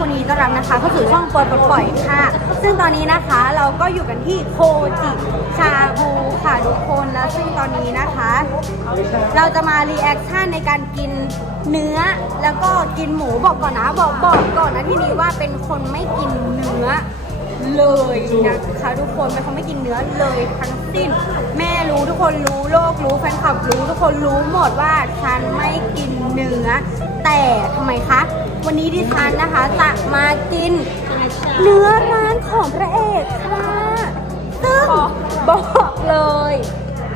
คนนี้ต้อนรับนะคะเข้าสู่ช่องปอยปลดปล่อยค่ะ ซึ่งตอนนี้นะคะเราก็อยู่กันที่โคจิชาบูค่ะทุกคนแล้วซึ่งตอนนี้นะคะ เราจะมารีแอคชั่นในการกินเนื้อแล้วก็กินหมูบอกก่อนนะบอกบอกก่อนนะที่นี้ว่าเป็นคนไม่กินเนื้อเลยนะคะทุกคนเป็นคนไม่กินเนื้อเลยทั้งสิ้น แม่รู้ทุกคนรู้โลกรู้แฟนคลับรู้ทุกคนรู้หมดว่าฉันไม่กินเนื้อ แต่ทำไมคะ วันนี้ดิฉันนะคะจะมากินเนื้อร้านของพระเอกค่ะซึ่งบอกเลย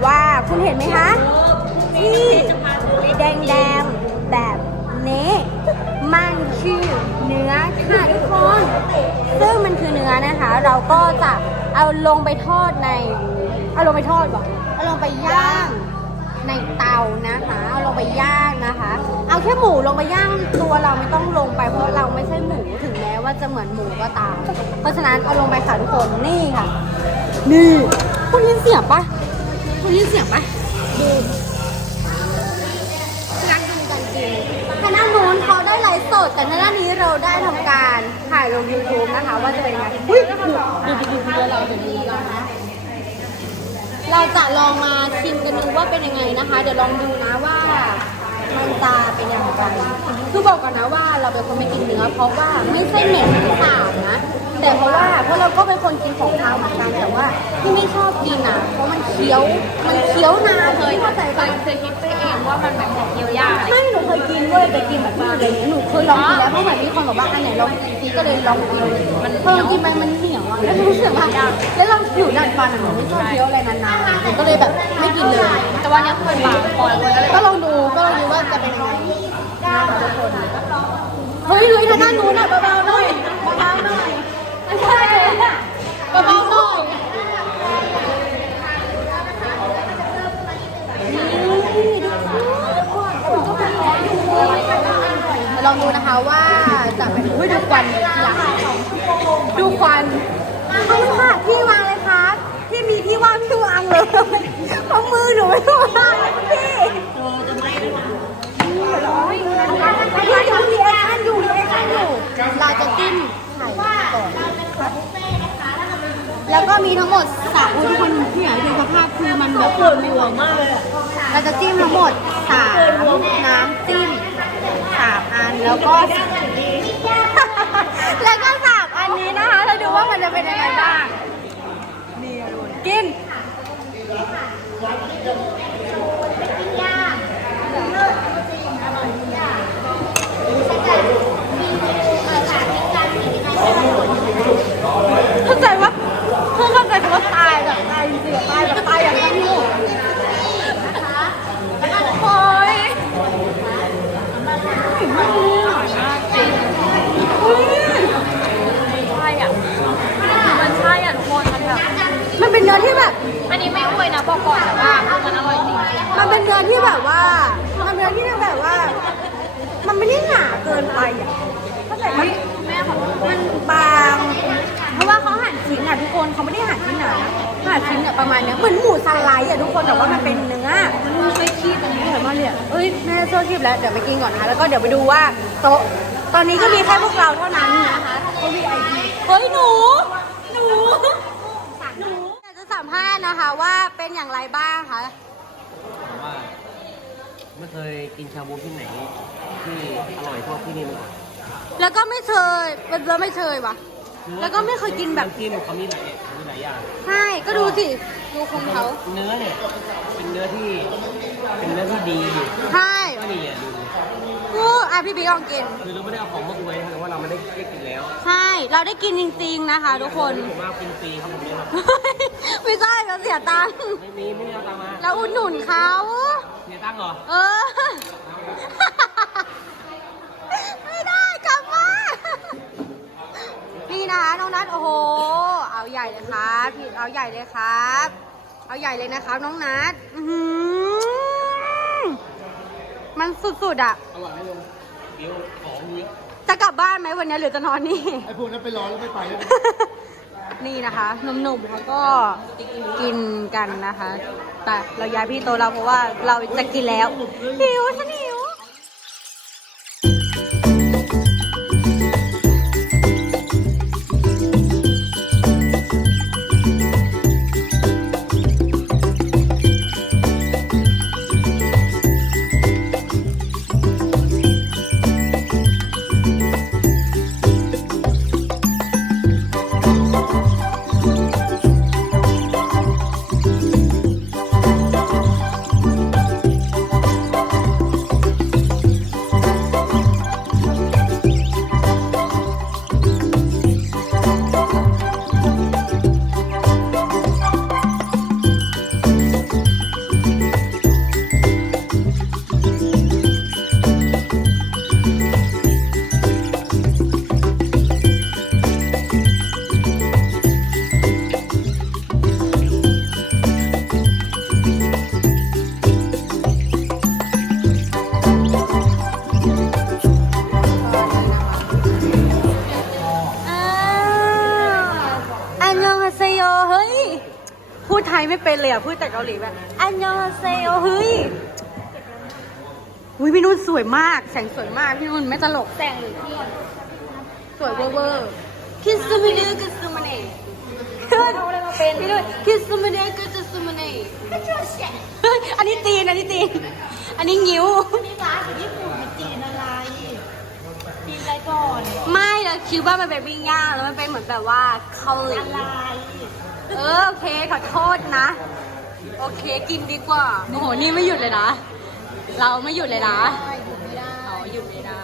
ว่าคุณเห็นไหมคะที่แดงแดงแบบนี้มันคือเนื้อค่ะทุกคนซึ่งมันคือเนื้อนะคะ เราก็จะเอาลงไปทอดใน เอาลงไปทอดก่อนเอาลงไปย่าง ในเตานะคะเอาลงไปย่างนะคะ เอาแค่หมูลงไปย่างตัวเราไม่ต้องลงไปเพราะเราไม่ใช่หมูถึงแม้ว่าจะเหมือนหมูก็ตาม เพราะฉะนั้นเอาลงไปค่ะทุกคนนี่ค่ะ นี่คุณยินเสียงปะคุณยินเสียงปะดูรักดูกันจริงทางด้นนู้นเขาได้ไลฟ์สดแต่ทางด้านนี้เราได้ทำการถ่ายลง YouTube นะคะ ว่าจะเป็นยังไงอุ๊ยดูดูดูดูเราเดี๋ยวนี้ก่อนนะ เราจะลองมาชิมกันดูว่าเป็นยังไงนะคะ เดี๋ยวลองดูนะว่ามันจะเป็นอย่างไรคือบอกก่อนนะว่าเราเป็นคนไม่กินเนื้อเพราะว่าไม่ใช่เหม็นสาบนะ แต่เพราะว่าเพราะเราก็เป็นคนกินของคาวเหมือนกันแต่ว่าที่ไม่ชอบกินอะเพราะมันเคี้ยวมันเคี้ยวนานเคยเข้าใจเคปะยเคยคิดไปเองว่ามันแบบเคี้ยวยากอะไรไม่หนูเคยกินด้วยแต่กินแบบว่าอะไรอย่างเงี้ยหนูเคยลองกินแล้วเพราะเหมือนมีคนบอกว่าอันไหนลองกินซิก็เลยลองกินมันเพิ่มกินไปมันเหนียวอะแล้วรู้สึกว่าแล้วเราอยู่ดันฟันอะหนูไม่ชอบเคี้ยวอะไรนานๆหนูก็เลยแบบไม่กินเลย แต่ว่าเนี้ยเคยบางคอยคนก็เลยก็ลองดูก็ลองดูว่าจะเป็นยังไงนะคะทุกคนเฮ้ยเฮ้ยทางด้านนู้นอะเบาๆหน่อยเบาๆหน่อยไม่ใช่ เบาๆหน่อยลองดูนะคะว่าจะเป็นเฮ้ยดูควันหลังดูควันเอาค่ะที่วางเลยครับที่มีที่ว่างที่วางเลยเพราะมือหนูไม่ว่างพี่พี่อยู่รีแอคชั่นอยู่รีแอคชั่นอยู่เราจะจิ้มไข่ก่อน แล้วก็มีทั้งหมดสามอุ้ยทุกคนที่ไหนดูสภาพคือมันแบบปวดหัวมากเลยเราจะจิ้มทั้งหมดสามน้ำจิ้มสามอันแล้วก็ แล้วก็สามอันนี้นะคะเราดูว่ามันจะเป็นยังไงบ้างนี่ดูกิน เข้าใจว่าเพิ่งเข้าใจคำว่าตายแบบตายจริงๆอะตายแบบตายอย่างนั้นอยู่โอ้ย ใช่อะมันใช่อะทุกคนมันแบบ มันเป็นเนื้อที่แบบ อันนี้ไม่อวยนะบอกก่อนแต่ว่ามันอร่อยจริงมันเป็นเนื้อที่แบบว่า มันเป็นเนื้อที่แบบว่า มันไม่ได้หนาเกินไปอะเข้าใจไหมแม่ของมันบาง เพราะว่าเขาหั่นชิ้นอะทุกคนเขาไม่ได้หั่นชิ้นหนานะหั่นชิ้นเนี่ยประมาณเนี้ยเหมือนหมูสไลด์อะทุกคนแต่ว่ามันเป็นเนื้อไม่คีบอันนี้อร่อยมากเลยอะเอ้ยแม่โซ่ทิพย์แล้วเดี๋ยวไปกินก่อนนะคะแล้วก็เดี๋ยวไปดูว่าโต๊ะตอนนี้ก็มีแค่พวกเราเท่านั้นนะคะเขา VIP เฮ้ยหนู หนู หนูอยากจะสั มภาษณ์นะคะว่าเป็นอย่างไรบ้างคะว่าไม่เคยกินชาบูที่ไหนที่อร่อยเท่าที่นี่มาก่อนแล้วก็ไม่เคยแล้วไม่เคยวะแล้วก็ไม่เคยกินแบบำจิ้มเขามีหลายมีหลายอย่าง ใช่ก็ดูสิดูคนเขาเนื้อเนี่ยเป็นเนื้อที่เป็นเนื้อที่ดีใช่ก็นี่อะดู กูอะพี่บิ๊กลองกิน คือเราไม่ได้เอาของมาอวยนะแต่ว่าเราไม่ได้ได้กินแล้วใช่ เราได้กินจริงๆนะคะ ทุกคน ผมว่าเป็นฟรีครับผมเนี่ยครับ ไม่ใช่เราเสียตังค์ไม่มีไม่ได้เอาตังค์มาเราอุดหนุนเขาเสียตังค์เหรอเออ ไม่ได้กลับมานี่นะคะน้องนัทโอ้โห เอาใหญ่เลยครับพี่เอาใหญ่เลยครับ เอาใหญ่เลยนะครับน้องนัทอื้อหือ มันสุดๆอะ อร่อยไหมลุงเดี๋ยวของนี้จะกลับบ้านไหมวันนี้หรือจะนอนนี่ ไอ้พวกนั้นไปรอแล้วไม่ไปแล้ว นี่นะคะหนุ่มๆเขาก็กินกันนะคะ แต่เราย้ายพี่โตะเราเพราะว่าเราจะกินแล้วหิวฉันหิว ไทยไม่เป็นเลยอะพูดแต่เกาหลีแบบอันยองเซโอเฮ้ยอุ้ยพี่นุ่นสวยมาก แสงสวยมากพี่นุ่นไม่ตลกแสงหรือที่สวยเวอร์เวอร์คิสซูมิเนคิสซูมิเนเอาอะไรมาเป็นพี่นุ่นคิสซูมิเนคิสซูมิเนเฮ้ยอันนี้ตีนอันนี้ตีนอันนี้งิ้วนี่ร้านอยู่ญี่ปุ่นเป็นจีนอะไรจีนอะไรก่อนไม่เราคิดว่ามันเป็นวิ่งย่างแล้วมันเป็นเหมือนแบบว่าเกาหลีอะไร เออโอเคขอโทษนะ โอเคกินดีกว่าโอ้โหนี่ไม่หยุดเลยนะ เราไม่หยุดเลยนะหยุดไม่ได้อ๋อหยุดไม่ได้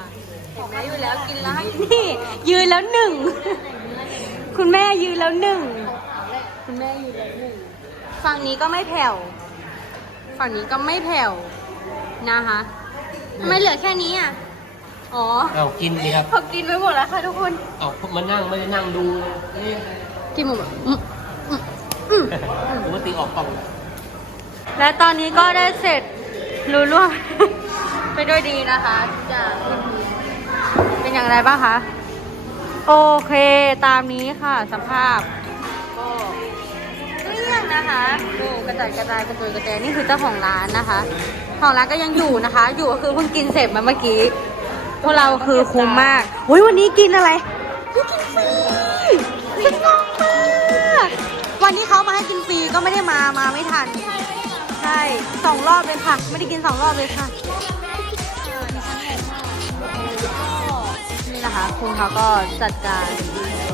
เห็นไหมอยู่แล้วกินแล้วให้นี่ ยืนแล้วหนึ่ง คุณแม่ยืนแล้วหนึ่ง คุณแม่ยืนแล้วหนึ่ง ฝั่งนี้ก็ไม่แผ่ว ฝั่งนี้ก็ไม่แผ่วนะคะทำไมเหลือแค่นี้อะ อ๋อเอากินดีครับ พอกินไปหมดแล้วค่ะทุกคน เอามานั่งไม่ได้นั่งดูเอ๊ะกินหมด ติออกกล้องและตอนนี้ก็ได้เสร็จรู้ร่วงไปด้วยดีนะคะทุกอย่างเป็นอย่างไรบ้างคะ โอเคตามนี้ค่ะสภาพก็เกลี้ยงนะคะดูกระจายกระจายกระจุยกระจายนี่คือเจ้าของร้านนะคะ ของร้านก็ยังอยู่นะคะ อยู่ก็คือเพิ่งกินเสร็จมาเมื่อกี้ พวกเราคือคุ้มมากอุ้ยวันนี้กินอะไรกินฟรี กินฟรีก็ไม่ได้มามาไม่ทัน ใช่สองรอบเลยค่ะ ไม่ได้กินสองรอบเลยค่ะ นี่นะคะ คุณเขาก็จัดการ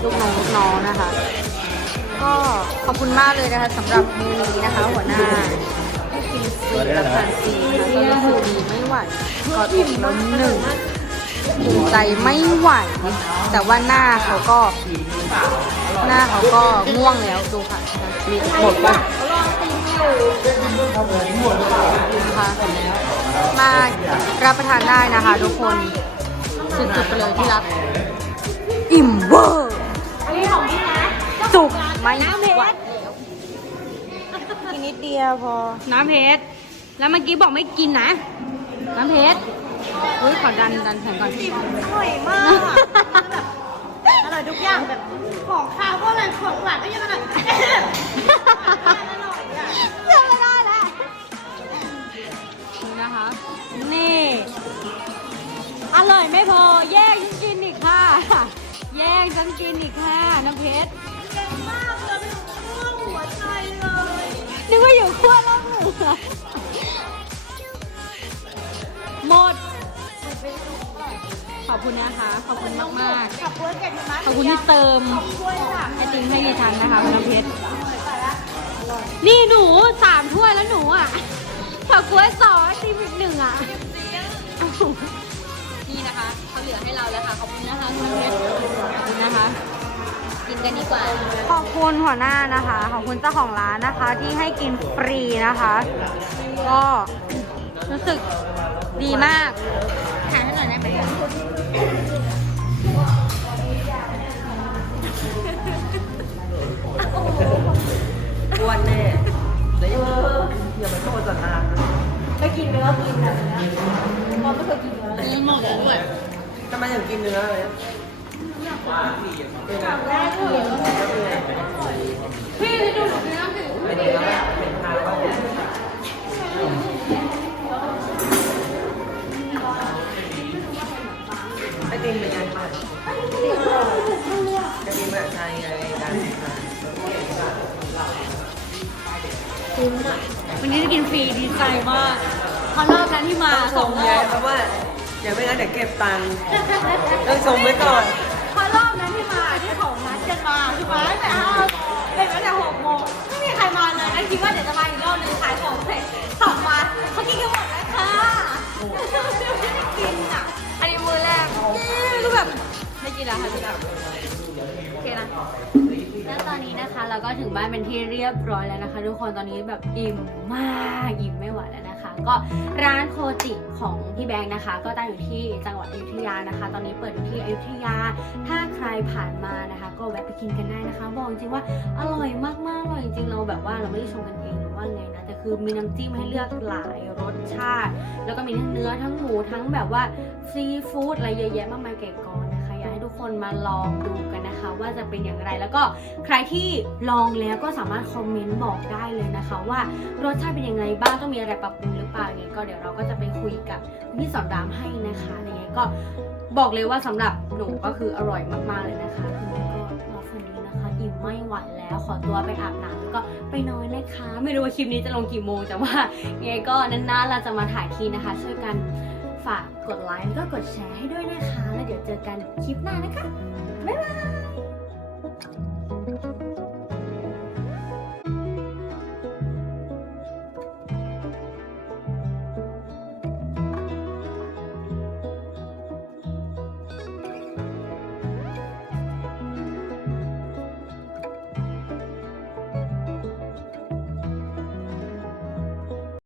ลูกน้องลูกน้องนะคะ ก็ขอบคุณมากเลยนะคะสำหรับมือนี้นะคะ หัวหน้าให้กินฟรีและทานฟรีนะคะก็รู้สึกดีไม่ไหวก็ตกล้มหนึ่งใจไม่ไหว แต่ว่าหน้าเขาก็ หน้าเขาก็ง่วงแล้วดูค่ะ มีหมดป่ะนะคะมารับประทานได้นะคะทุกคนสุดๆไปเลยที่รัก อิ่มเวอร์จุกไม่ไหวกินนิดเดียวพอ น้ำเพชร แล้วเมื่อกี้บอกไม่กินนะ น้ำเพชรอุ้ยขอดันดันแข็งก่อนอร่อยมาก อร่อยทุกอย่างแบบของ ข้าวก็อร่อยของหวานก็ยังอร่อยอร่อยอะเชื่อไม่ได้แล้วนี่นะคะ นี่ อร่อยไม่พอ แย่งฉันกินอีกค่ะ แย่งฉันกินอีกค่ะ น้ำเพชรเก่งมากเลยเป็นขั้วหัวใจเลย นึกว่าอยู่ขั้วโลกเหนือ ขอบคุณนะคะ ขอบคุณมากมากขับรถเก่งมากๆขอบคุณที่เติมช่วยค่ะไอติมให้ดิฉันนะคะคุณน้ำเพชรนี่หนูสามถ้วยแล้วหนูอะเฉาก๊วยสองไอติมอีกหนึ่งอะนี่นะคะเขาเหลือให้เราแล้วค่ะขอบคุณนะคะคุณน้ำเพชรขอบคุณนะคะกินกันดีกว่า ขอบคุณหัวหน้านะคะ ขอบคุณเจ้าของร้านนะคะ ที่ให้กินฟรีนะคะ ก็รู้สึกดีมาก มอ้วนแน่แต่ยังอย่ามาโทษสถานไม่กินไปแล้วกินแบบนี้พอไม่เคยกินแล้วกินหมดด้วยทำไมถึงกินเนื้อเลยพี่ที่ดูหนูกินน้ำถึงเป็นเนื้อเป็นทาง วันนี้จะกินฟรีดีใจมากเพราะรอบนั้นที่มาสส่องงรไงอบเพราะว่าเดี๋ยวไม่งั้นเดี๋ยวเก็บตังค์ต้องส่งไว้ก่อนเพราะรอบนั้นที่มาที่ของนัดกันมาใช่ไหมแต่อ้าวเป็นตั้งแต่หกโมงไม่มีใครมาเลยแล้วคิดว่าเดี๋ยวจะมาอีกรอบนึงขายของเสร็จสองวันเขากินกันหมดแล้วค่ะไม่ได้กินอะอันนี้มือแรกก็แบบไม่กินแล้วค่ะพี่ดาวโอเคนะ และตอนนี้นะคะ เราก็ถึงบ้านเป็นที่เรียบร้อยแล้วนะคะ ทุกคนตอนนี้แบบอิ่มมากอิ่มไม่ไหวแล้วนะคะ ก็ร้านโคจิของพี่แบงค์นะคะ ก็ตั้งอยู่ที่จังหวัดอยุธยานะคะ ตอนนี้เปิดอยู่ที่อยุธยา ถ้าใครผ่านมานะคะ ก็แวะไปกินกันได้นะคะ บอกจริงว่าอร่อยมากๆเลยจริงๆเราแบบว่าเราไม่ได้ชมกันเองหรือว่าไงนะแต่คือมีน้ำจิ้มให้เลือกหลายรสชาติ แล้วก็มีทั้งเนื้อทั้งหมูทั้งแบบว่าซีฟู้ดอะไรเยอะแยะมากมายแก่กองน คนมาลองดูกันนะคะ ว่าจะเป็นอย่างไรแล้วก็ใครที่ลองแล้วก็สามารถคอมเมนต์บอกได้เลยนะคะ ว่ารสชาติเป็นยังไงบ้างต้องมีอะไรปรับปรุงหรือเปล่าอย่างเงี้ยก็เดี๋ยวเราก็จะไปคุยกับพี่สอนรามให้นะคะอย่างเงี้ยก็บอกเลยว่าสำหรับหนูก็คืออร่อยมากๆเลยนะคะก็วันนี้นะคะอิ่มไม่ไหวแล้วขอตัวไปอาบน้ำแล้วก็ไปนอนนะคะ ไม่รู้ว่าคลิปนี้จะลงกี่โมงแต่ว่ายังไงก็นานๆเราจะมาถ่ายทีนะคะ ช่วยกันฝาก กดไลค์แล้วก็กดแชร์ให้ด้วยนะคะ แล้วเดี๋ยวเจอกันคลิปหน้านะคะ